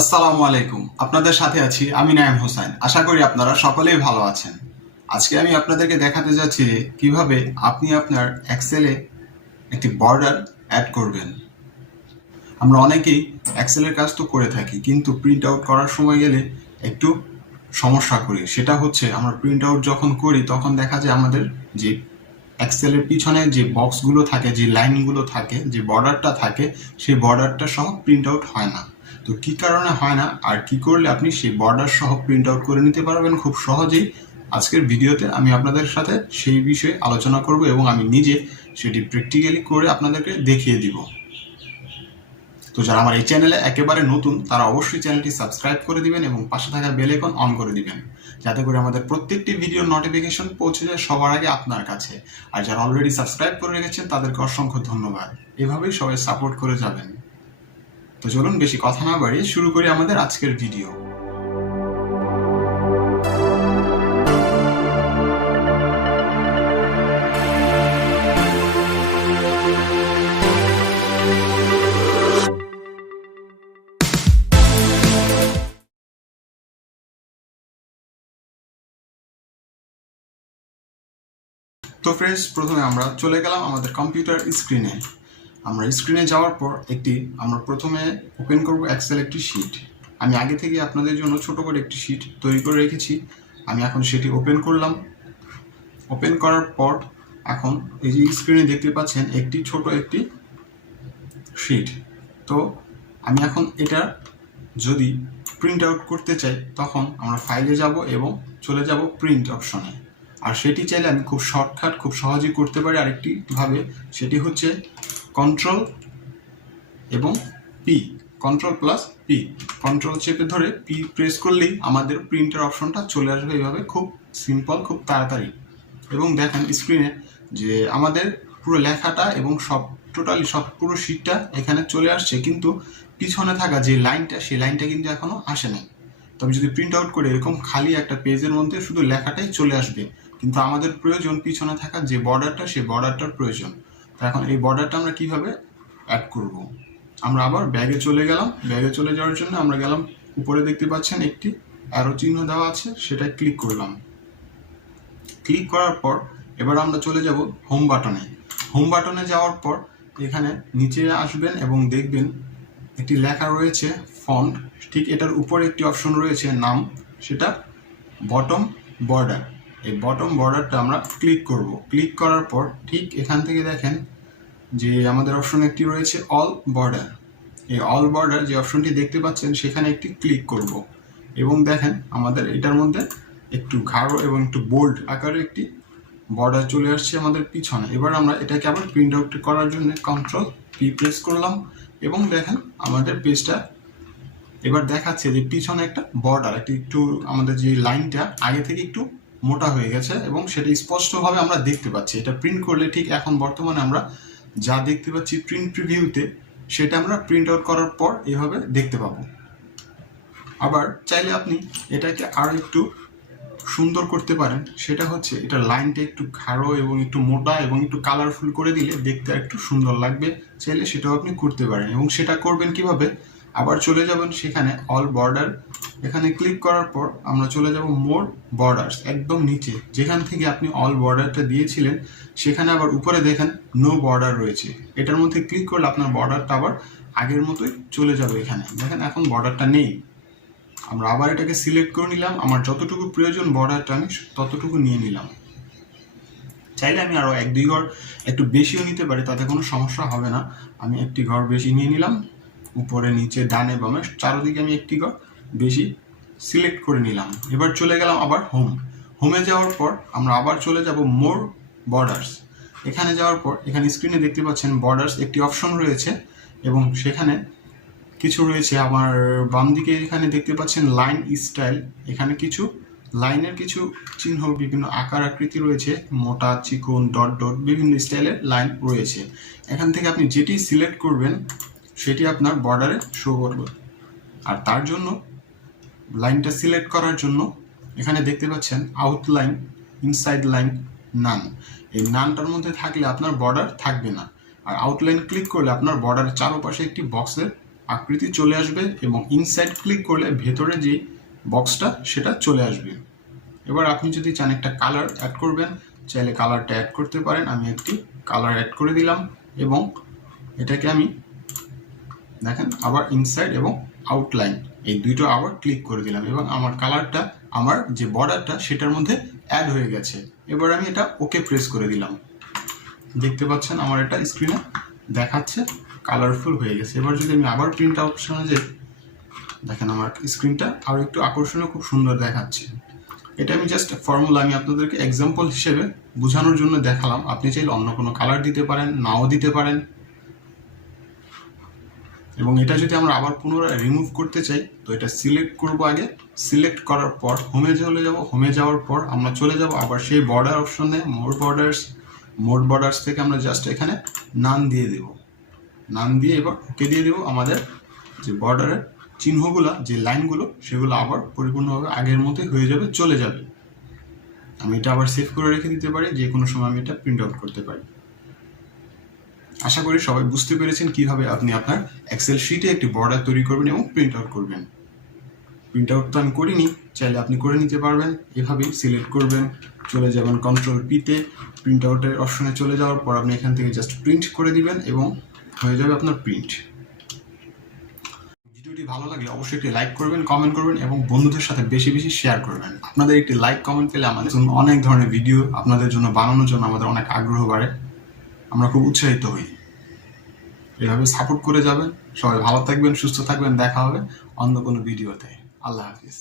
আসসালামু আলাইকুম। আপনাদের সাথে আছি আমি নাঈম হোসাইন। আশা করি আপনারা সকলেই ভালো আছেন। আজকে আমি আপনাদেরকে দেখাতে যাচ্ছি যে কিভাবে আপনি আপনার এক্সেলে একটি বর্ডার অ্যাড করবেন। আমরা অনেকেই এক্সেলের কাজ তো করে থাকি, কিন্তু প্রিন্ট আউট করার সময় গেলে একটু সমস্যা করি। সেটা হচ্ছে আমরা প্রিন্ট আউট যখন করি তখন দেখা যায় আমাদের যে এক্সেলের পিছনে যে বক্সগুলো থাকে, যে লাইনগুলো থাকে, যে বর্ডারটা থাকে, সেই বর্ডারটা সহ প্রিন্ট আউট হয় না। তো কি কারণে হয় না আর কি করলে আপনি সেই বর্ডার সহ প্রিন্ট আউট করে নিতে পারবেন খুব সহজেই, আজকের ভিডিওতে আমি আপনাদের সাথে সেই বিষয়ে আলোচনা করব এবং আমি নিজে সেটি প্র্যাকটিক্যালি করে আপনাদেরকে দেখিয়ে দিব। তো যারা আমার এই চ্যানেলে একেবারে নতুন তারা অবশ্যই চ্যানেলটি সাবস্ক্রাইব করে দিবেন এবং পাশে থাকা বেল আইকন অন করে দিবেন, যাতে করে আমাদের প্রত্যেকটি ভিডিওর নোটিফিকেশন পৌঁছে যায় সবার আগে আপনার কাছে। আর যারা অলরেডি সাবস্ক্রাইব করে রেখেছেন তাদেরকে অসংখ্য ধন্যবাদ। এভাবেই সবাই সাপোর্ট করে যাবেন। তো চলুন বেশি কথা না বাড়িয়ে শুরু করি আমাদের আজকের ভিডিও। তো ফ্রেন্ডস, প্রথমে আমরা চলে গেলাম আমাদের কম্পিউটার স্ক্রিনে। আমরা স্ক্রিনে যাওয়ার পর আমরা প্রথমে ওপেন করব এক্সেল একটি শিট। আমি আগে থেকে আপনাদের জন্য ছোট করে একটি শিট তৈরি করে রেখেছি। আমি এখন সেটি ওপেন করলাম। ওপেন করার পর এখন এই যে স্ক্রিনে দেখতে পাচ্ছেন একটি ছোট একটি শিট। তো আমি এখন এটা যদি প্রিন্ট আউট করতে চাই তখন আমরা ফাইলে যাব এবং চলে যাব প্রিন্ট অপশনে। আর সেটি চাইলে আমি খুব শর্টকাট খুব সহজেই করতে পারি আরেকটি ভাবে, সেটি হচ্ছে কন্ট্রোল এবং P, control plus P. Control চেপে ধরে পি প্রেস করলেই আমাদের প্রিন্টার অপশনটা চলে আসবে এইভাবে, খুব সিম্পল, খুব তাড়াতাড়ি। এবং দেখেন স্ক্রিনে যে আমাদের পুরো লেখাটা এবং টোটালি সব পুরো শিটটা এখানে চলে আসছে, কিন্তু পিছনে থাকা যে লাইনটা সেই লাইনটা কিন্তু এখনো আসে নাই। তবে যদি প্রিন্ট আউট করে এরকম খালি একটা পেজের মধ্যে শুধু লেখাটাই চলে আসবে, কিন্তু আমাদের প্রয়োজন পিছনে থাকা যে বর্ডারটা, সেই বর্ডারটার প্রয়োজন। তো এখন এই বর্ডারটা আমরা কিভাবে অ্যাড করব? আমরা আবার ব্যাগে চলে গেলাম। ব্যাগে চলে যাওয়ার জন্য আমরা গেলাম, উপরে দেখতে পাচ্ছেন একটি অ্যারো চিহ্ন দেওয়া আছে, সেটা ক্লিক করলাম। ক্লিক করার পর এবার আমরা চলে যাব হোম বাটনে। হোম বাটনে যাওয়ার পর এখানে নিচে আসবেন এবং দেখবেন একটি লেখা রয়েছে ফন্ট। ঠিক এটার উপরে একটি অপশন রয়েছে নাম, সেটা বটম বর্ডার। এই বটম বর্ডারটা আমরা ক্লিক করব। ক্লিক করার পর ঠিক এখান থেকে দেখেন যে আমাদের অপশন একটি রয়েছে অল বর্ডার। এই অল বর্ডার যে অপশনটি দেখতে পাচ্ছেন সেখানে একটি ক্লিক করব এবং দেখেন আমাদের এটার মধ্যে একটু গাঢ় এবং একটু বোল্ড আকারে একটি বর্ডার চলে আসছে আমাদের পিছনে। এবার আমরা এটাকে আবার প্রিন্ট আউট করার জন্য কন্ট্রোল পি প্রেস করলাম এবং দেখেন আমাদের পেজটা এবার দেখাচ্ছে যে পিছনে একটা বর্ডার, একটু আমাদের যে লাইনটা আগে থেকে একটু মোটা হয়ে গেছে এবং সেটা স্পষ্টভাবে আমরা দেখতে পাচ্ছি। এটা প্রিন্ট করলে ঠিক এখন বর্তমানে আমরা যা দেখতে পাচ্ছি প্রিন্ট প্রিভিউতে, সেটা আমরা প্রিন্ট আউট করার পর এভাবে দেখতে পাবো। আবার চাইলে আপনি এটাকে আরও একটু সুন্দর করতে পারেন, সেটা হচ্ছে এটা লাইনটা একটু গাঢ় এবং একটু মোটা এবং একটু কালারফুল করে দিলে দেখতে একটু সুন্দর লাগবে। চাইলে সেটাও আপনি করতে পারেন। এবং সেটা করবেন কিভাবে? আবার চলে যাবেন সেখানে অল বর্ডার, এখানে ক্লিক করার পর আমরা চলে যাব মোর বর্ডার্স, একদম নিচে যেখান থেকে আপনি অল বর্ডারটা দিয়েছিলেন সেখানে আবার উপরে দেখেন নো বর্ডার রয়েছে। এটার মধ্যে ক্লিক করলে আপনার বর্ডারটা আবার আগের মতোই চলে যাবে। এখানে দেখেন এখন বর্ডারটা নেই। আমরা আবার এটাকে সিলেক্ট করে নিলাম, আমার যতটুকু প্রয়োজন বর্ডারটা আমি ততটুকু নিয়ে নিলাম। চাইলে আমি আরও 1-2 ঘর একটু বেশিও নিতে পারি, তাতে কোনো সমস্যা হবে না। আমি একটি ঘর বেশি নিয়ে নিলাম, উপরে নিচে ডানে বামে চারোদিকে আমি একটি ঘর বেশি সিলেক্ট করে নিলাম। এবার চলে গেলাম আবার হোমে যাওয়ার পর আমরা আবার চলে যাব মোর বর্ডার্স। এখানে যাওয়ার পর এখানে স্ক্রিনে দেখতে পাচ্ছেন বর্ডার্স একটি অপশন রয়েছে এবং সেখানে কিছু রয়েছে। আমার বাম দিকে এখানে দেখতে পাচ্ছেন লাইন স্টাইল, এখানে কিছু লাইনের কিছু চিহ্ন বিভিন্ন আকার আকৃতি রয়েছে, মোটা চিকন ডট ডট বিভিন্ন স্টাইলের লাইন রয়েছে। এখান থেকে আপনি যেটি সিলেক্ট করবেন সেটি আপনার বর্ডারে শো করবে। আর তার জন্য লাইনটা সিলেক্ট করার জন্য এখানে দেখতে পাচ্ছেন আউটলাইন, ইনসাইড লাইন, নান। এই নানটার মধ্যে থাকলে আপনার বর্ডার থাকবে না। আর আউটলাইন ক্লিক করলে আপনার বর্ডারের চারপাশে একটি বক্সের আকৃতি চলে আসবে এবং ইনসাইড ক্লিক করলে ভেতরে যে বক্সটা সেটা চলে আসবে। এবার আপনি যদি চান একটা কালার অ্যাড করবেন, চাইলে কালারটা অ্যাড করতে পারেন। আমি একটি কালার অ্যাড করে দিলাম এবং এটাকে আমি দেখেন আবার ইনসাইড এবং আউটলাইন এই দুটো আবার ক্লিক করে দিলাম এবং আমার কালারটা, আমার যে বর্ডারটা সেটার মধ্যে অ্যাড হয়ে গেছে। এবার আমি এটা ওকে প্রেস করে দিলাম। দেখতে পাচ্ছেন আমার এটা স্ক্রিনে দেখাচ্ছে কালারফুল হয়ে গেছে। এবার যদি আমি আবার প্রিন্ট অপশনে যাই, দেখেন আমার স্ক্রিনটা আরও একটু আকর্ষণীয়, খুব সুন্দর দেখাচ্ছে। এটা আমি জাস্ট ফর্মুলা, আমি আপনাদেরকে এক্সাম্পল হিসেবে বোঝানোর জন্য দেখালাম। আপনি চাইলে অন্য কোনো কালার দিতে পারেন, নাও দিতে পারেন। এবং এটা যদি আমরা আবার পুনরায় রিমুভ করতে চাই, তো এটা সিলেক্ট করব আগে। সিলেক্ট করার পর হোমে চলে যাব। হোমে যাওয়ার পর আমরা চলে যাব আবার সেই বর্ডার অপশনে, মোর বর্ডার্স থেকে আমরা জাস্ট এখানে নান দিয়ে দেব। নান দিয়ে এবার ওকে দিয়ে দেব। আমাদের যে বর্ডারের চিহ্নগুলো, যে লাইনগুলো, সেগুলো আবার পরিপূর্ণভাবে আগের মতোই হয়ে যাবে, চলে যাবে। আমি এটা আবার সেভ করে রেখে দিতে পারি, যে কোনো সময় আমি এটা প্রিন্ট আউট করতে পারি। আশা করি সবাই বুঝতে পেরেছেন কিভাবে আপনি আপনার এক্সেল শিটে একটি বর্ডার তৈরি করবেন এবং প্রিন্ট আউট করবেন। প্রিন্ট আউট তো আমি করিনি, চাইলে আপনি করে নিতে পারবেন। এভাবেই সিলেক্ট করবেন, চলে যাবেন কন্ট্রোল পিতে, প্রিন্ট আউটের অপশনে চলে যাওয়ার পর আপনি এখান থেকে জাস্ট প্রিন্ট করে দিবেন এবং হয়ে যাবে আপনার প্রিন্ট। ভিডিওটি ভালো লাগলে অবশ্যই একটি লাইক করবেন, কমেন্ট করবেন এবং বন্ধুদের সাথে বেশি বেশি শেয়ার করবেন। আপনাদের একটি লাইক কমেন্ট পেলে আমাদের জন্য অনেক ধরনের ভিডিও আপনাদের জন্য বানানোর জন্য আমাদের অনেক আগ্রহ বাড়ে, আমরা খুব উৎসাহিত হই। এভাবে সাপোর্ট করে যাবেন। সবাই ভালো থাকবেন, সুস্থ থাকবেন। দেখা হবে অন্য কোনো ভিডিওতে। আল্লাহ হাফিজ।